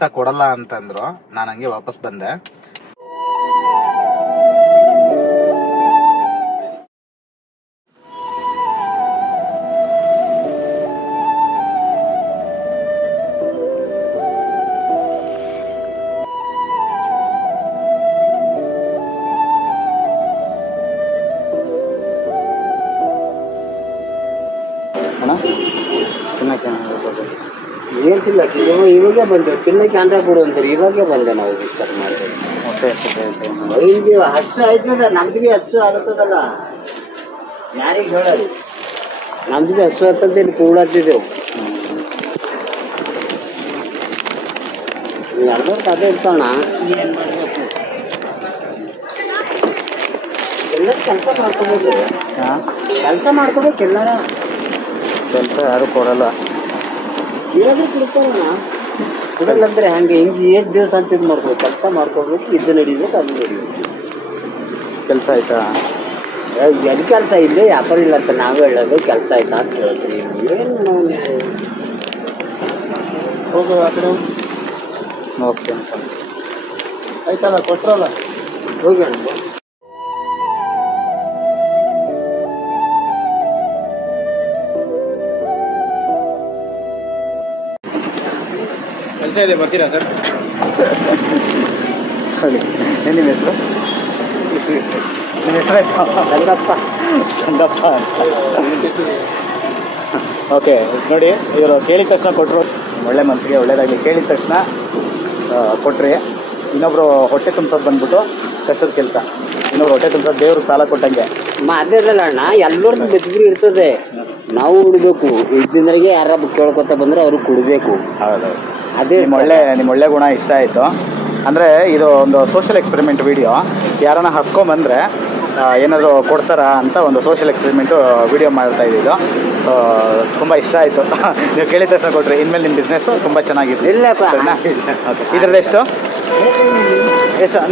ಊಟ ಕೊಡಲ್ಲ ಅಂತಂದ್ರು. ನಾನು ಹಂಗೆ ವಾಪಸ್ ಬಂದೆ. ಏನ್ತಿಲ್ಲ ಇವಾಗೆ ಬಂದೆ ತಿನ್ನಕ್ಕೆ ಆಂಧ್ರ ಕೊಡು ಅಂತಾರೆ. ಇವಾಗೆ ಬಂದೆ ನಾವು ಸ್ಟಾರ್ಟ್ ಮಾಡ್ತೇವೆ. ಐದು ಹಸು ಆಯ್ತದ ನಮ್ದು ಭೀ ಹಸು ಆಗತ್ತದಲ್ಲ. ಯಾರಿಗೆ ಹೇಳರಿ ನಮ್ದು ಭೀ ಹಸು ಆಗ್ತದೆ. ಇಲ್ಲಿ ಕೂಡಾಡ್ತಿದ್ದೆವು ಎಲ್ಲರೂ ಕಥೆ ಇರ್ತಾವಣ. ಏನ್ ಮಾಡ್ಬೇಕು ಎಲ್ಲರೂ ಕೆಲಸ ಮಾಡ್ಕೋಬೇಕು. ಕೆಲಸ ಮಾಡ್ಕೋಬೇಕು ಎಲ್ಲಾರ. ಕೆಲಸ ಯಾರು ಕೊಡಲ್ಲ. ಇರೋದ್ರೆ ಕೊಡ್ತಾರಣ. ಕೊಡಲ್ಲ ಅಂದ್ರೆ ಹಂಗೆ ಹಿಂಗೆ ಎಷ್ಟು ದಿವಸ ಅಂತ ಇದು ಮಾಡ್ಬೇಕು. ಕೆಲಸ ಮಾಡ್ಕೋಬೇಕು. ಇದು ನಡಿಬೇಕು ಅದು ನಡಿಬೇಕು. ಕೆಲಸ ಆಯ್ತಾ? ಎಲ್ಲಿ ಕೆಲಸ ಇಲ್ಲೇ ವ್ಯಾಪಾರ ಇಲ್ಲ ಅಂತ ನಾವೇ ಹೇಳೋದು. ಕೆಲಸ ಆಯ್ತಾ ಅಂತ ಹೇಳ್ತೀವಿ. ಏನು ಹೋಗು ಆ ಕಡೆ ಓಕೆ ಅಂತ ಆಯ್ತಲ್ಲ ಕೊಟ್ರಲ್ಲ ಹೋಗಿ ಅಣ್ಣ. ಕೆಲಸ ಇದೆ ಬರ್ತೀರಾ ಸರ್? ಏನು ನಿಮ್ಮ ಹೆಸರು? ನಿಮ್ಮ ಹೆಸರು ಚಂದಪ್ಪ. ಚಂದಪ್ಪ ಓಕೆ ನೋಡಿ, ಇವರು ಕೇಳಿದ ತಕ್ಷಣ ಕೊಟ್ಟರು. ಒಳ್ಳೆ ಮನಸ್ಸಿಗೆ ಒಳ್ಳೇದಾಗಲಿ. ಕೇಳಿದ ತಕ್ಷಣ ಕೊಟ್ರಿ. ಇನ್ನೊಬ್ರು ಹೊಟ್ಟೆ ತುಂಬಿಸೋದು ಬಂದ್ಬಿಟ್ಟು ಕಷ್ಟದ ಕೆಲಸ. ಇನ್ನೊಬ್ರು ಹೊಟ್ಟೆ ತುಂಬಿಸೋದು ದೇವ್ರಿಗೆ ಸಾಲ ಕೊಟ್ಟಂಗೆ. ಅದೇದಲ್ಲ ಅಣ್ಣ, ಎಲ್ಲರದ್ದು ಬೆಚ್ಚಗುರಿ ಇರ್ತದೆ. ನಾವು ಉಡಬೇಕು. ಇದ್ದಿಂದ್ರಿಗೆ ಯಾರ ಕೇಳ್ಕೊತ ಬಂದ್ರೆ ಅವ್ರಿಗೆ ಕೊಡಬೇಕು. ಹೌದೌದು. ಅದೇ ನಿಮ್ಮ ಒಳ್ಳೆ ಗುಣ ಇಷ್ಟ ಆಯಿತು. ಅಂದರೆ ಇದು ಒಂದು ಸೋಷಿಯಲ್ ಎಕ್ಸ್ಪೆರಿಮೆಂಟ್ ವಿಡಿಯೋ. ಯಾರನ್ನ ಹಸ್ಕೊಂಬಂದರೆ ಏನಾದರೂ ಕೊಡ್ತಾರಾ ಅಂತ ಒಂದು ಸೋಷಿಯಲ್ ಎಕ್ಸ್ಪೆರಿಮೆಂಟು ವಿಡಿಯೋ ಮಾಡ್ತಾ ಇದ್ದಿದ್ದು. ಸೊ ತುಂಬ ಇಷ್ಟ ಆಯಿತು. ನೀವು ಕೇಳಿದ ತಕ್ಷಣ ಕೊಟ್ಟರೆ ಇನ್ಮೇಲೆ ನಿಮ್ಮ ಬಿಸ್ನೆಸ್ಸು ತುಂಬ ಚೆನ್ನಾಗಿದೆ. ಇಲ್ಲಪ್ಪ ಓಕೆ. ಇದ್ರದ್ದು ಎಷ್ಟು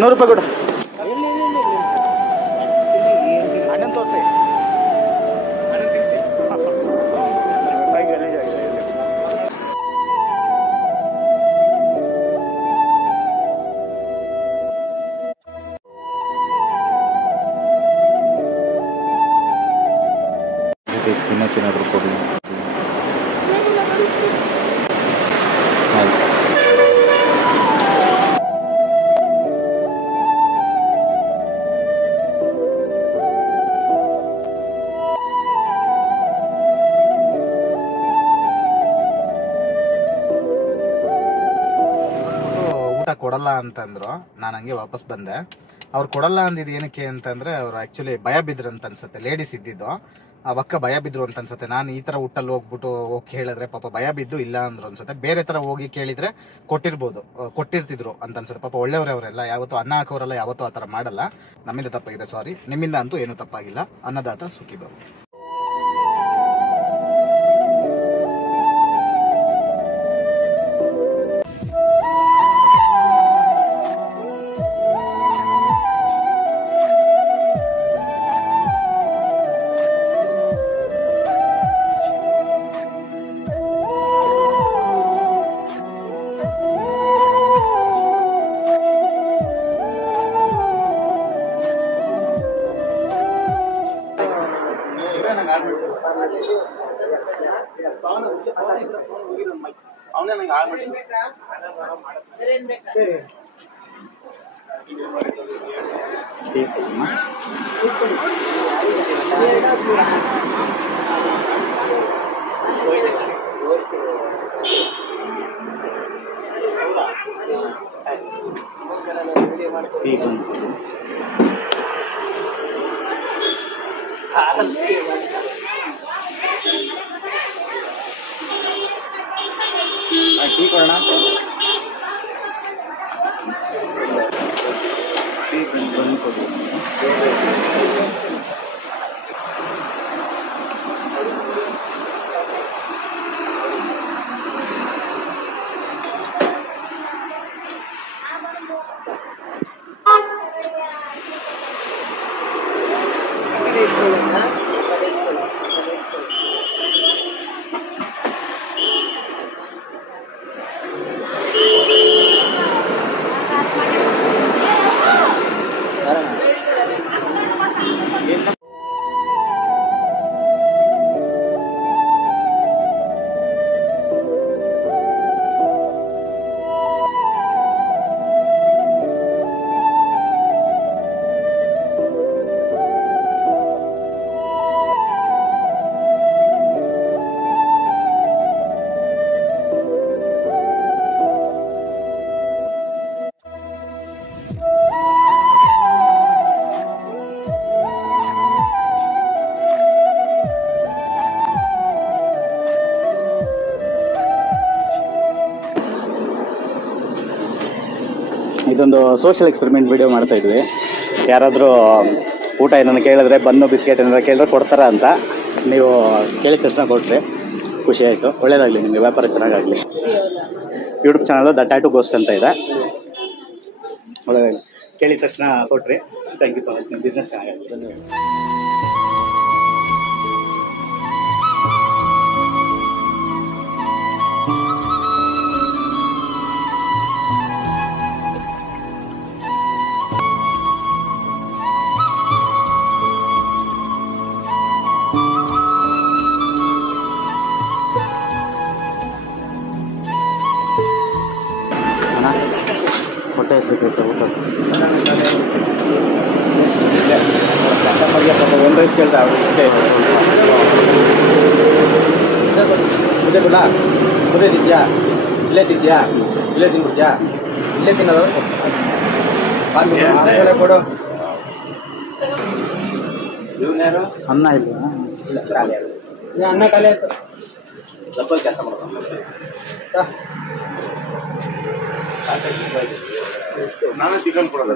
100 ರೂಪಾಯಿ ಕೊಡು. ಅಣ್ಣನ ತೋರಿಸಿ. ತಿನ್ನೋಕ್ಕೇನಾದರೂ ಕೊಡಲಿ. ಊಟ ಕೊಡಲ್ಲ ಅಂತಂದ್ರು. ನಾನು ಹಂಗೆ ವಾಪಸ್ ಬಂದೆ. ಅವ್ರು ಕೊಡಲ್ಲ ಅಂದಿದ್ದು ಏನಕ್ಕೆ ಅಂತಂದ್ರೆ, ಅವ್ರು ಆಕ್ಚುಲಿ ಭಯ ಬಿದ್ರು ಅಂತ ಅನ್ಸುತ್ತೆ. ಲೇಡೀಸ್ ಇದ್ದಿದ್ದು ಅವಕ್ಕ ಭಯ ಬಿದ್ರು ಅಂತ ಅನ್ಸುತ್ತೆ. ನಾನು ಈ ತರ ಊಟಲ್ಲಿ ಹೋಗ್ಬಿಟ್ಟು ಹೋಗಿ ಕೇಳಿದ್ರೆ ಪಾಪ ಭಯ ಬಿದ್ದು ಇಲ್ಲ ಅಂದ್ರು ಅನ್ಸುತ್ತೆ. ಬೇರೆ ತರ ಹೋಗಿ ಕೇಳಿದ್ರೆ ಕೊಟ್ಟಿರ್ತಿದ್ರು ಅಂತ ಅನ್ಸುತ್ತೆ. ಪಾಪ ಒಳ್ಳೆಯವ್ರೆ ಅವರೆಲ್ಲ. ಯಾವತ್ತೂ ಅನ್ನ ಹಾಕೋರೆಲ್ಲ ಯಾವತ್ತೂ ಆ ತರ ಮಾಡಲ್ಲ. ನಮ್ಮಿಂದ ತಪ್ಪಾಗಿದೆ, ಸಾರಿ. ನಿಮ್ಮಿಂದ ಅಂತೂ ಏನೂ ತಪ್ಪಾಗಿಲ್ಲ. ಅನ್ನದಾತ ಸುಖಿ ಬಾಬು. ಅವನೇ ನಂಗೆ ಹಾಳು ಮಾಡಿ ठीक करना ಇದೊಂದು ಸೋಷಿಯಲ್ ಎಕ್ಸ್ಪೆರಿಮೆಂಟ್ ವಿಡಿಯೋ ಮಾಡ್ತಾ ಇದ್ವಿ. ಯಾರಾದರೂ ಊಟ ಏನಾರು ಕೇಳಿದ್ರೆ ಬನ್ನು ಬಿಸ್ಕೆಟ್ ಏನಾರು ಕೇಳಿದ್ರೆ ಕೊಡ್ತಾರ ಅಂತ. ನೀವು ಕೇಳಿದ ತಕ್ಷಣ ಕೊಟ್ಟರೆ ಖುಷಿ ಆಯಿತು. ಒಳ್ಳೇದಾಗಲಿ, ನಿಮಗೆ ವ್ಯಾಪಾರ ಚೆನ್ನಾಗಾಗಲಿ. YouTube channel the tattoo ghost ಅಂತ ಇದೆ. ಒಳ್ಳೆಯದಾಗಲಿ. ಕೇಳಿದ ತಕ್ಷಣ ಕೊಟ್ರಿ. Thank you so much. ನಿಮ್ಮ ಬಿಸ್ನೆಸ್ ಚೆನ್ನಾಗಾಗಲಿ. ಧನ್ಯವಾದ. ಹೊಟ್ಟೆ ಹೆಸರು ಊಟ ಕಸ್ಟಮರ್ಗೆ ಸ್ವಲ್ಪ ಒಂದು ರೈಸ್ ಕೇಳ್ತಾ ಮುದ್ದೆ ಕೊಡ, ಮುದ್ದೆ ತಿದ್ಯಾ, ಇಲ್ಲೇ ತಿದ್ಯಾ, ಇಲ್ಲೇ ತಿನ್ಬಿಡ್ತೀಯಾ, ಇಲ್ಲೇ ತಿನ್ನೋದು ಕೊಡು. ಇವನ್ಯಾರು ಅನ್ನ ಇಲ್ಲ, ಇಲ್ಲ ಖಾಲಿ ಆಗುತ್ತೆ. ಅನ್ನ ಖಾಲಿ ಆಯ್ತು. ಡಬ್ಬಲ್ ಕೆಲಸ ಮಾಡೋದು. ನಾನೇ ಚಿಕನ್ ಕೊಡೋದು.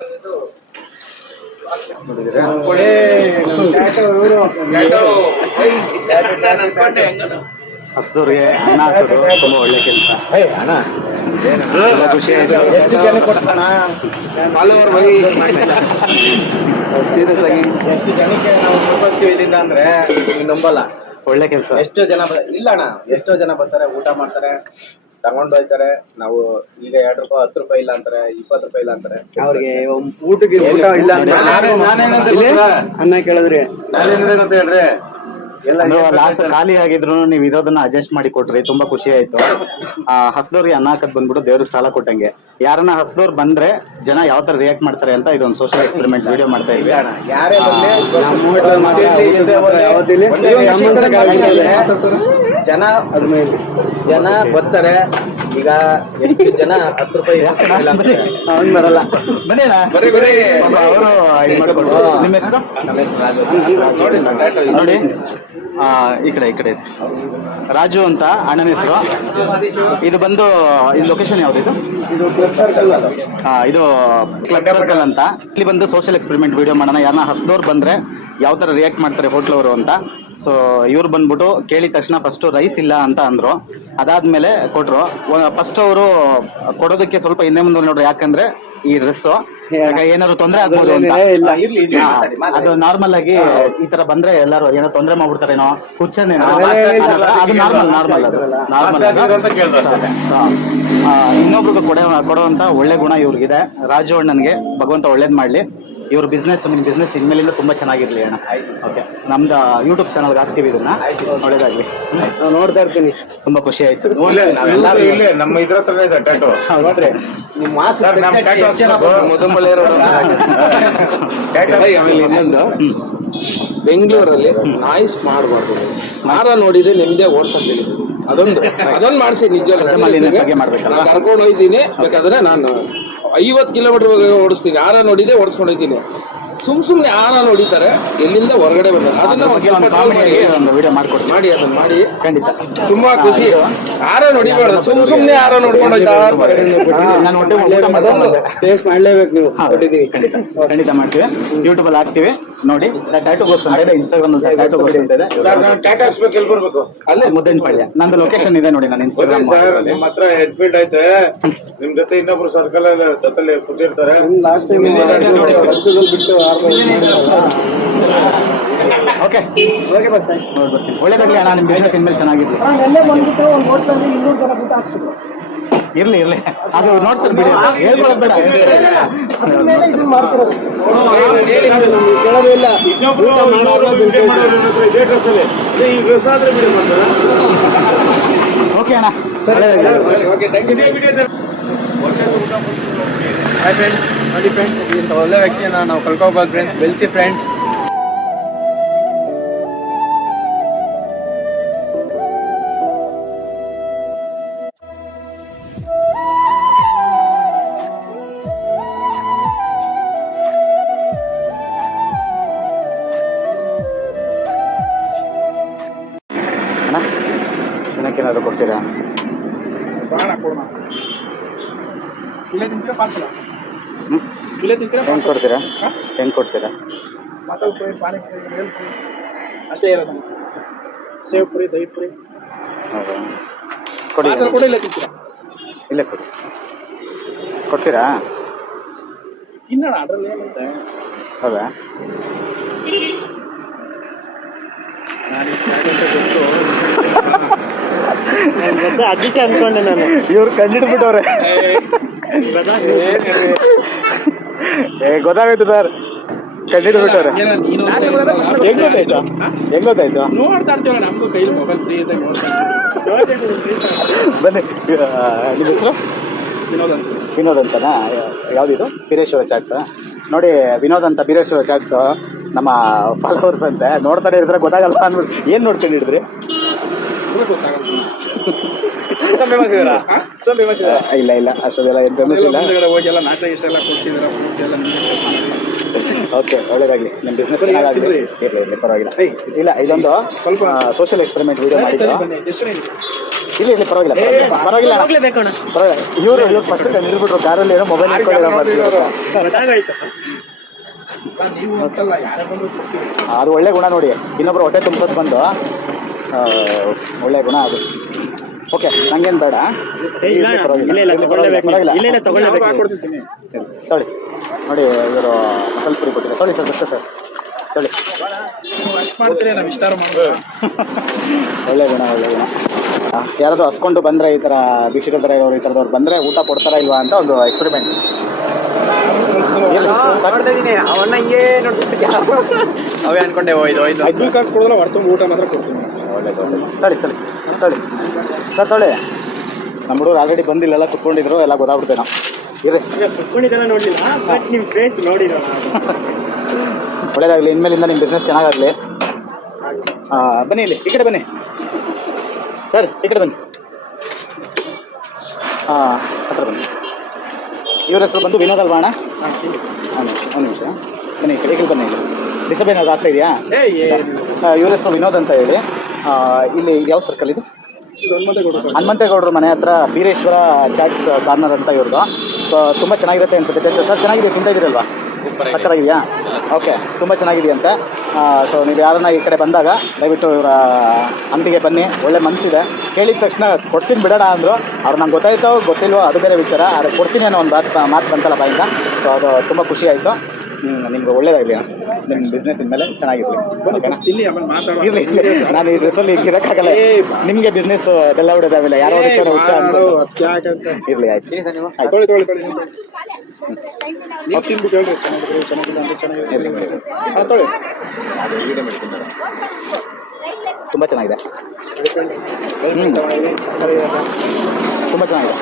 ಹಸ್ದವ್ರಿಗೆ ಅನ್ನ ಹಾಕೋದು ತುಂಬ ಒಳ್ಳೆ ಕೆಲಸ. ಅಣ್ಣ ಖುಷಿ ಆಯ್ತು. ಎಷ್ಟು ಜನ ಕೊಡ್ತಾಣ ಸೀರಿಯಸ್ ಆಗಿ ಎಷ್ಟು ಜನಕ್ಕೆ ನಾವು ಕೊಡ್ತೀವಿ ಇಲ್ಲಿಂದ ಅಂದ್ರೆ ನೀವು ನಂಬಲ್ಲ. ಒಳ್ಳೆ ಕೆಲಸ. ಎಷ್ಟೋ ಜನ ಇಲ್ಲ ಅಣ್ಣ, ಎಷ್ಟೋ ಜನ ಬರ್ತಾರೆ, ಊಟ ಮಾಡ್ತಾರೆ, ತಗೊಂಡು ಹೋಗ್ತಾರೆ. ನಾವು ಈಗ 2 ರೂಪಾಯಿ 10 ರೂಪಾಯಿ ಇಲ್ಲ ಅಂತಾರೆ, 20 ರೂಪಾಯಿ ಇಲ್ಲ ಅಂತಾರೆ. ಅವ್ರಿಗೆ ಊಟಕ್ಕೆ ಊಟ ಇಲ್ಲ ಅನ್ನ ಕೇಳಿದ್ರಿ ನಾನೇನಿದೆ ಅಂತ ಹೇಳ್ರಿ. ಲಾಸ್ಟ್ ಖಾಲಿ ಆಗಿದ್ರು ನೀವು ಇರೋದನ್ನ ಅಡ್ಜಸ್ಟ್ ಮಾಡಿ ಕೊಟ್ರಿ, ತುಂಬಾ ಖುಷಿ ಆಯ್ತು. ಹಸ್ದವ್ರಿಗೆ ಅನ್ನ ಹಾಕದ್ ಬಂದ್ಬಿಟ್ಟು ದೇವ್ರಿಗೆ ಸಾಲ ಕೊಟ್ಟಂಗೆ. ಯಾರನ್ನ ಹಸ್ದವ್ರು ಬಂದ್ರೆ ಜನ ಯಾವ ತರ ರಿಯಾಕ್ಟ್ ಮಾಡ್ತಾರೆ ಅಂತ ಇದೊಂದು ಸೋಷಿಯಲ್ ಎಕ್ಸ್ಪೆರಿಮೆಂಟ್ ವಿಡಿಯೋ ಮಾಡ್ತಾ ಇದ್ವಿ. ಜನ ಅದ್ರ ಮೇಲೆ ಜನ ಬರ್ತಾರೆ. ಈಗ ಎಷ್ಟು ಜನ 10 ರೂಪಾಯಿ ಬರಲ್ಲ. ನೋಡಿ ಈ ಕಡೆ ರಾಜು ಅಂತ ಅಣ್ಣನ ಹೆಸರು. ಇದು ಬಂದು ಇದು ಲೊಕೇಶನ್ ಯಾವ್ದು? ಇದು ಇದು ಕ್ಲಬ್ ಸರ್ಕಲ್ ಅಂತ. ಇಲ್ಲಿ ಬಂದು ಸೋಷಿಯಲ್ ಎಕ್ಸ್ಪೆರಿಮೆಂಟ್ ವಿಡಿಯೋ ಮಾಡೋಣ. ಯಾರನ್ನ ಹಸ್ದವ್ರು ಬಂದ್ರೆ ಯಾವ ತರ ರಿಯಾಕ್ಟ್ ಮಾಡ್ತಾರೆ ಹೋಟ್ಲ್ ಅವರು ಅಂತ. ಸೊ ಇವ್ರು ಬಂದ್ಬಿಟ್ಟು ಕೇಳಿದ ತಕ್ಷಣ ಫಸ್ಟ್ ರೈಸ್ ಇಲ್ಲ ಅಂತ ಅಂದ್ರು. ಅದಾದ್ಮೇಲೆ ಕೊಟ್ರು. ಫಸ್ಟ್ ಅವರು ಕೊಡೋದಕ್ಕೆ ಸ್ವಲ್ಪ ಹಿಂದೆ ಮುಂದೆ ನೋಡ್ರಿ, ಯಾಕಂದ್ರೆ ಈ ಡ್ರೆಸ್ ಏನಾದ್ರು ತೊಂದರೆ ಆಗ್ಬೋದು ಅಂತ. ಅದು ನಾರ್ಮಲ್ ಆಗಿ ಈ ತರ ಬಂದ್ರೆ ಎಲ್ಲಾರು ಏನೋ ತೊಂದರೆ ಮಾಡ್ಬಿಡ್ತಾರೇನೋ, ಹುಚ್ಚನೇನೋ, ಅದು ನಾರ್ಮಲ್ ಅದು ನಾರ್ಮಲ್. ಇನ್ನೊಬ್ರಿಗೆ ಕೊಡುವಂತ ಒಳ್ಳೆ ಗುಣ ಇವ್ರಿಗಿದೆ. ರಾಜು ಅಣ್ಣನ್ಗೆ ಭಗವಂತ ಒಳ್ಳೇದ್ ಮಾಡ್ಲಿ. ಇವ್ರ ಬಿಸ್ನೆಸ್, ನಿಮ್ ಬಿಸ್ನೆಸ್ ಇನ್ಮೇಲಿಂದ ತುಂಬಾ ಚೆನ್ನಾಗಿರ್ಲಿ ಅಣ್ಣ. ಓಕೆ, ನಮ್ದು ಯೂಟ್ಯೂಬ್ ಚಾನಲ್ಗೆ ಹಾಕ್ತೀವಿ ಇದನ್ನ. ಒಳ್ಳೇದಾಗ್ಲಿ. ನೋಡ್ತಾ ಇರ್ತೀನಿ, ತುಂಬಾ ಖುಷಿ ಆಯ್ತು. ನಮ್ಮ ಇದ್ರ ಹತ್ರ ಇದೆ ಟ್ಯಾಟೂ. ನೋಡ್ರಿ ನಿಮ್ಮ ಇನ್ನೊಂದು ಬೆಂಗಳೂರಲ್ಲಿ ನಾಯ್ಸ್ ಮಾಡಬಾರ್ದು. ನಾರ ನೋಡಿದ್ರೆ ನಿಮ್ದೇ ಓಡ್ಸಕ್ ಹೇಳಿ. ಅದೊಂದು ಮಾಡಿಸಿ. ನಿಜ ಕರ್ಕೊಂಡು ಹೋಯ್ತೀನಿ. ಬೇಕಾದ್ರೆ ನಾನು 50 ಕಿಲೋಮೀಟರ್ ಓಡಿಸ್ತೀನಿ. ಆರ ನೋಡಿದೆ ಓಡಿಸ್ಕೊಂಡು ಹೋಗ್ತೀನಿ. ಸುಮ್ನೆ ಆರ ನೋಡಿತಾರೆ, ಎಲ್ಲಿಂದ ಹೊರಗಡೆ ಬಂದ. ಅದನ್ನ ಮಾಡಿ ಅದನ್ನ ಮಾಡಿ ಖಂಡಿತ ತುಂಬಾ ಖುಷಿ. ಆರ ನೋಡಿಬೇಡ, ಸುಮ್ನೆ ಆರ ನೋಡ್ಕೊಂಡು ಟೇಸ್ಟ್ ಮಾಡ್ಲೇಬೇಕು ನೀವು. ಖಂಡಿತ ಮಾಡ್ತೀವಿ, ಯೂಟ್ಯೂಬ್ ಅಲ್ಲಿ ಹಾಕ್ತಿವಿ ನೋಡಿ. ಟ್ಯಾಟೂ ಗೋಸ್ಟ್ ಅಂತ ಇದೆ, ಇನ್ಸ್ಟಾಗ್ರಾಮ್ ಅಲ್ಲಿ ಟ್ಯಾಟೂ ಗೋಸ್ಟ್ ಅಂತ ಇದೆ. ಟ್ಯಾಟೂ ಹಾಕ್ಸ್ಬೇಕು, ಎಲ್ಲಿ ಬರ್ಬೇಕು? ಅಲ್ಲೇ ಮುದ್ದೆನಪಳ್ಳಿ. ನಂದು ಲೊಕೇಶನ್ ಇದೆ ನೋಡಿ, ನಾನು ಇನ್ಸ್ಟಾಗ್ರಾಮ್. ನಿಮ್ಮ ಹತ್ರ ಹೆಡ್ಫೀಟ್ ಐತೆ, ನಿಮ್ ಜೊತೆ ಇನ್ನೊಬ್ರು ಸರ್ಕಲ್ ಜೊತೆಲಿ ಕೂತಿರ್ತಾರೆ. ಲಾಸ್ಟ್ ಟೈಮ್ ಬಿಟ್ಟು ಓಕೆ ಓಕೆ ಬಸ್ ನೋಡಿ ಬರ್ತೀನಿ. ಒಳ್ಳೇದಾಗಲಿ ಅಣ್ಣ, ನಿಮ್ಮ ಬಿಸ್ನೆಸ್ ಇನ್ಮೇಲೆ ಚೆನ್ನಾಗಿರ್ಲಿ. ಇರ್ಲಿ ಅದು ನೋಡ್ತಾರೆ ಬಿಡಿ, ಹೇಳ್ಕೊಳ್ಳೋದು ಬೇಡ. ಕೇಳೋದಿಲ್ಲ. ಓಕೆ ಅಣ್ಣ, ಹಾಯ್ ಫ್ರೆಂಡ್ಸ್. ನೋಡಿ ಫ್ರೆಂಡ್ಸ್, ಇಂಥ ಒಳ್ಳೆ ವ್ಯಕ್ತಿಯನ್ನು ನಾವು ಕಳ್ಕೋಬಾರ್ದು ಫ್ರೆಂಡ್ಸ್. ಬೆಳೆಸಿ ಫ್ರೆಂಡ್ಸ್. ಅಣ್ಣ ದಿನಕ್ಕೇನಾದ್ರು ಕೊಡ್ತೀರಾ? ಇಲ್ಲ ನಿಮಗೆ ಪಾರ್ಸಲ ಇಲ್ಲೇ ತಿಂತೀರಾ ಹೆಂಗೆ ಕೊಡ್ತೀರಾ? ಹೆಂಗೆ ಕೊಡ್ತೀರಾ? ಮಸಾಲೆ ಪುರಿ ಪಾನಿಪುರಿ ಬೇಲ್ಪುರಿ ಅಷ್ಟೇ ಇರೋದು. ಸೇವ್ ಪುರಿ ದಹಿ ಪುರಿ ಹೌದಾ? ಕೊಡಿ, ಪಾರ್ಸಲ್ ಕೂಡ ಇಲ್ಲೇ ತಿಂತೀರಾ? ಇಲ್ಲೇ ಕೊಡಿ. ಕೊಡ್ತೀರಾ? ತಿನ್ನೋಣ, ಅದ್ರಲ್ಲಿ ಏನಂತೆ. ಹೌದಾ? ಅದಕ್ಕೆ ಅನ್ಕೊಂಡೆ ನಾನು. ಇವ್ರು ಕಂಡಿಡ್ಬಿಟ್ಟವ್ರೆ. ಗೊತ್ತಾಗೋಯ್ತು ಸರ್, ಕಂಡಿಡ್ಬಿಟ್ಟವ್ರೆ. ಹೆಂಗ್ ಗೊತ್ತಾಯ್ತು? ಹೆಂಗ್ ಗೊತ್ತಾಯ್ತು? ನೋಡ್ತಾ ಇರ್ತೀವಲ್ಲ, ನಮಗೂ ಕೈಲಿ ಮೊಬೈಲ್ ಫ್ರೀ ಇದೆ ಬನ್ನಿ. ನಿಮ್ಮ ಹೆಸರು? ವಿನೋದ್ ಅಂತ. ವಿನೋದ್ ಅಂತನಾ? ಯಾವ್ದಿದು? ಬೀರೇಶ್ವರ ಚಾಟ್ಸ್ ನೋಡಿ. ವಿನೋದ್ ಅಂತ ಬೀರೇಶ್ವರ ಚಾಟ್ಸ್ ನಮ್ಮ ಫಾಲೋವರ್ಸ್ ಅಂತೆ. ನೋಡ್ತಾನೆ ಇದ್ರೆ ಗೊತ್ತಾಗಲ್ಲ ಅಂದ್ಬಿಟ್ಟು ಏನ್ ನೋಡ್ಕೊಂಡು ಹಿಡಿದ್ರಿ? ಇಲ್ಲ ಇಲ್ಲ, ಅಷ್ಟೊಂದೆಲ್ಲ ಏನ್ ಫೇಮಸ್ ಇಲ್ಲ. ಹೋಗಿ ಎಲ್ಲ ನಾಷ್ಟ ಇಷ್ಟ ಎಲ್ಲ ಕೊಡ್ಸಿದ್ರ. ಓಕೆ, ಒಳ್ಳೇದಾಗ್ಲಿ. ನಿಮ್ಮ ಬಿಸ್ನೆಸ್ ಚೆನ್ನಾಗಾಗ್ಲಿ. ಇರ್ಲಿ ಇರ್ಲಿ, ಪರವಾಗಿಲ್ಲ. ಇಲ್ಲ, ಇದೊಂದು ಸ್ವಲ್ಪ ಸೋಷಿಯಲ್ ಎಕ್ಸ್ಪೆರಿಮೆಂಟ್ ವಿಡಿಯೋ ಮಾಡಿದ್ರು. ಇಲ್ಲ ಇಲ್ಲ, ಪರವಾಗಿಲ್ಲ ಪರವಾಗಿಲ್ಲ ಪರವಾಗಿಲ್ಲ. ಇವ್ರು ಫಸ್ಟ್ ನಿಲ್ಬಿಟ್ರು ಕಾರಲ್ಲಿ, ಏನೋ ಮೊಬೈಲ್ ಅದು ಒಳ್ಳೆ ಗುಣ ನೋಡಿ. ಇನ್ನೊಬ್ರು ಹೊಟ್ಟೆ ತುಂಬಿಸೋದು ಬಂದು ಒಳ್ಳೆ ಗುಣ ಅದು. ಓಕೆ, ನಂಗೇನು ಬೇಡ. ತೊಳಿ ನೋಡಿ, ಇವರು ಮಸಾಲೆ ಪುರಿ ಕೊಟ್ಟಿದ್ದಾರೆ. ತೊಳಿ ಸರ್, ಬೆಸ್ಟ್ ಸರ್, ತೊಳಿ. ಒಳ್ಳೆ ಗುಣ, ಒಳ್ಳೆ ಗುಣ. ಯಾರಾದ್ರು ಹಸ್ಕೊಂಡು ಬಂದರೆ, ಈ ಥರ ಭಿಕ್ಷುಕರ ಥರ ಇರೋರು, ಈ ಥರದವ್ರು ಬಂದರೆ ಊಟ ಕೊಡ್ತಾರಾ ಇಲ್ವಾ ಅಂತ ಒಂದು ಎಕ್ಸ್ಪೆರಿಮೆಂಟ್. ಅವನ್ನ ಹಿಂಗೆ ನೋಡ್ಬಿಟ್ಟು ಅವೇ ಅನ್ಕೊಂಡೆ ಹೋಯ್ತು. 5 ಕಾಸು ಕೊಡೋಲ್ಲ, ಹೊರತುಂಬ ಊಟ ಮಾತ್ರ ಕೊಡ್ತೀನಿ. ಒಳ್ಳೇದು ಒಳ್ಳೇದು. ತೊಳಿ ತೊಳಿ ತೊಳಿ ಸರ್, ತೊಳಿ. ನಮ್ಮ ಹುಡುಗರು ಆಲ್ರೆಡಿ ಬಂದಿಲ್ಲೆಲ್ಲ ಕುತ್ಕೊಂಡಿದ್ರು, ಎಲ್ಲ ಗೊತ್ತಾಗ್ಬಿಡ್ತೇವೆ ನಾವು. ಇರ್ರಿ, ಕುತ್ಕೊಂಡಿದ್ದೆಲ್ಲ ನೋಡಲಿಲ್ಲ, ಬಟ್ ನಿಮ್ಮ ಫ್ರೆಂಡ್ಸ್ ನೋಡಿರಲ್ಲ. ಒಳ್ಳೇದಾಗಲಿ, ಇನ್ಮೇಲಿಂದ ನಿಮ್ಮ ಬಿಸ್ನೆಸ್ ಚೆನ್ನಾಗಾಗಲಿ. ಬನ್ನಿ, ಇಲ್ಲಿ ಈ ಕಡೆ ಬನ್ನಿ ಸರ್, ಈ ಕಡೆ ಬನ್ನಿ. ಹತ್ರ ಬನ್ನಿ. ಇವ್ರ ಹೆಸರು ಬಂದು ವಿನೋದ್ ಅಲ್ವಾ ಅಣ್ಣ? ಒಂದು ನಿಮಿಷ ಬನ್ನಿ, ಈ ಕಡೆ ಬನ್ನಿ. ಇಲ್ಲಿ ಡಿಸ್ಟರ್ಬ್ ಏನಾದ್ರು ಆಗ್ತಾ ಇದೆಯಾ? ಇವ್ರ ಹೆಸರು ವಿನೋದ್ ಅಂತ ಹೇಳಿ. ಇಲ್ಲಿ ಯಾವ ಸರ್ಕಲ್ ಇದು? ಹನುಮಂತೇಗೌಡರ ಮನೆ ಹತ್ರ ಬೀರೇಶ್ವರ ಚಾಟ್ಸ್ ಕಾರ್ನರ್ ಅಂತ ಇವ್ರದ್ದು. ಸೊ ತುಂಬ ಚೆನ್ನಾಗಿರುತ್ತೆ ಅನ್ಸುತ್ತೆ. ಸರ್ ಚೆನ್ನಾಗಿದೆ, ತಿಂತಾ ಇದ್ದೀರಲ್ವಾ? ಸಕ್ಕತ್ತಾಗಿದೆಯಾ? ಓಕೆ, ತುಂಬ ಚೆನ್ನಾಗಿದೆಯಂತೆ. ಸೊ ನೀವು ಯಾರನ್ನ ಈ ಕಡೆ ಬಂದಾಗ ದಯವಿಟ್ಟು ಇವರ ಅಂಗಡಿಗೆ ಬನ್ನಿ. ಒಳ್ಳೆ ಮನಸ್ಸಿದೆ. ಕೇಳಿದ ತಕ್ಷಣ ಕೊಡ್ತೀನಿ ಬಿಡೋಣ ಅಂದರು. ಅವ್ರು ನಂಗೆ ಗೊತ್ತಾಯ್ತು ಗೊತ್ತಿಲ್ವೋ ಅದು ಬೇರೆ ವಿಚಾರ. ಆದರೆ ಕೊಡ್ತೀನಿ ಅನ್ನೋ ಒಂದು ಮಾತು ಬಂತಲ್ಲ ಬಾಯಿಂದ. ಸೊ ಅದು ತುಂಬ ಖುಷಿ ಆಯಿತು. ನಿಮ್ಗೆ ಒಳ್ಳೇದಾಗಲಿ. ನಿಮ್ಮ ಬಿಸ್ನೆಸ್ ಇನ್ಮೇಲೆ ಚೆನ್ನಾಗಿರಲಿ. ಇರಲಿ, ನಾನು ಈ ಡ್ರೆಸ್ಸಲ್ಲಿ ಇರೋಕ್ಕಾಗಲ್ಲ. ನಿಮಗೆ ಬಿಸ್ನೆಸ್ ಬೆಲ್ಲ ಹೊಡೆದಾವಿಲ್ಲ, ಯಾರೋ ಹುಚ್ಚ ಅಂತ. ಇರಲಿ, ಆಯ್ತು. ತುಂಬ ಚೆನ್ನಾಗಿದೆ. ತುಂಬ ಚೆನ್ನಾಗಿದೆ.